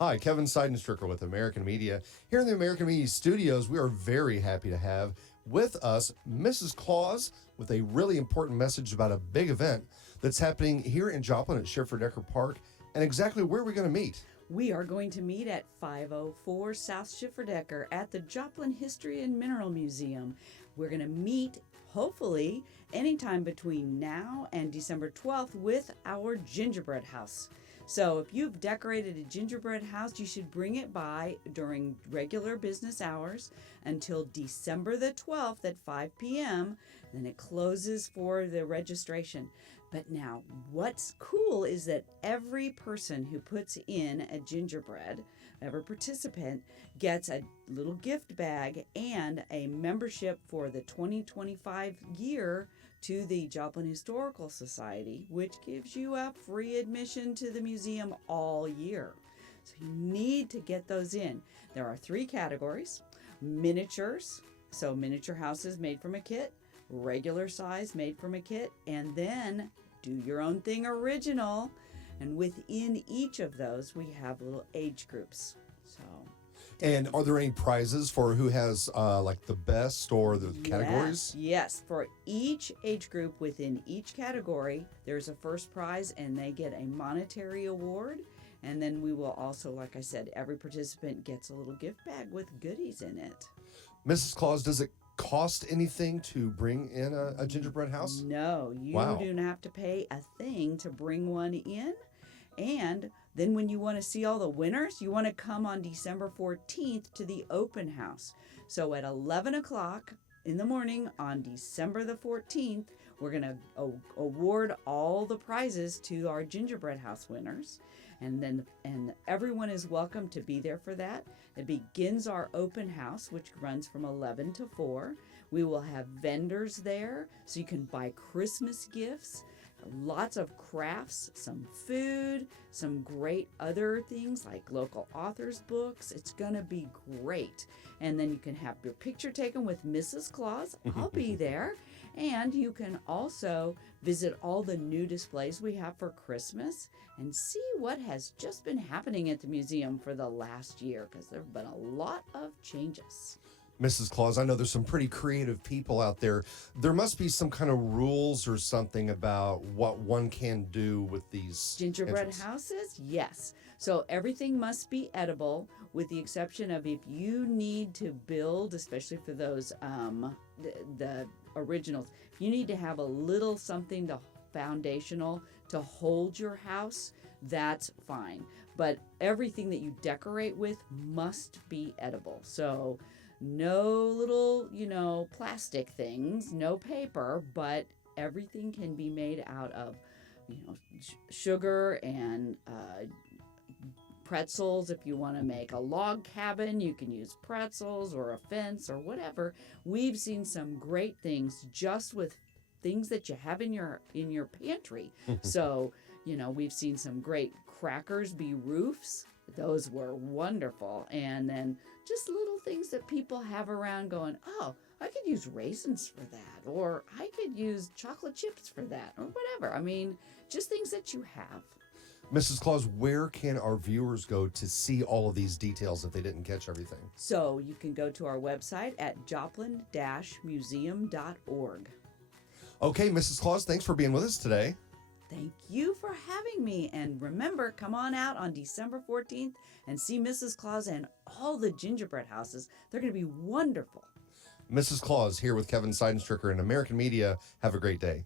Hi, Kevin Seidenstricker with American Media. Here in the American Media studios, we are very happy to have with us Mrs. Claus with a really important message about a big event that's happening here in Joplin at Schiffer-Decker Park. And exactly where are we going to meet? We are going to meet at 504 South Schiffer-Decker at the Joplin History and Mineral Museum. We're going to meet, hopefully, anytime between now and December 12th with our Gingerbread House. So if you've decorated a gingerbread house, you should bring it by during regular business hours until December the 12th at 5 p.m. Then it closes for the registration. But now, what's cool is that every person who puts in a gingerbread, every participant, gets a little gift bag and a membership for the 2025 year to the Joplin Historical Society, which gives you a free admission to the museum all year. So you need to get those in. There are 3 categories: miniatures, so miniature houses made from a kit; regular size made from a kit; and then do your own thing original. And within each of those, we have little age groups. So. And are there any prizes for who has like the best or the categories? Yes. For each age group within each category, there's a first prize and they get a monetary award. And then we will also, like I said, every participant gets a little gift bag with goodies in it. Mrs. Claus, does it cost anything to bring in a gingerbread house? No, you do not have to pay a thing to bring one in. And then when you want to see all the winners, you want to come on December 14th to the Open House. So at 11 o'clock in the morning on December the 14th, we're going to award all the prizes to our gingerbread house winners. And everyone is welcome to be there for that. It begins our open house, which runs from 11 to 4. We will have vendors there so you can buy Christmas gifts, lots of crafts, some food, some great other things like local authors' books. It's going to be great. And then you can have your picture taken with Mrs. Claus. I'll be there. And you can also visit all the new displays we have for Christmas and see what has just been happening at the museum for the last year, because there have been a lot of changes. Mrs. Claus, I know there's some pretty creative people out there. There must be some kind of rules or something about what one can do with these gingerbread houses? Yes. So everything must be edible, with the exception of if you need to build, especially for those the originals, if you need to have a little something foundational to hold your house, that's fine. But everything that you decorate with must be edible. So no little, plastic things, no paper, but everything can be made out of, sugar and pretzels. If you want to make a log cabin, you can use pretzels or a fence or whatever. We've seen some great things just with things that you have in your pantry. So, we've seen some great crackers be roofs. Those were wonderful. And then just little things that people have around going, oh, I could use raisins for that, or I could use chocolate chips for that, or whatever. I mean, just things that you have. Mrs. Claus, where can our viewers go to see all of these details if they didn't catch everything? So you can go to our website at joplin-museum.org. Okay, Mrs. Claus, thanks for being with us today. Thank you for having me. And remember, come on out on December 14th and see Mrs. Claus and all the gingerbread houses. They're going to be wonderful. Mrs. Claus here with Kevin Seidenstricker in American Media. Have a great day.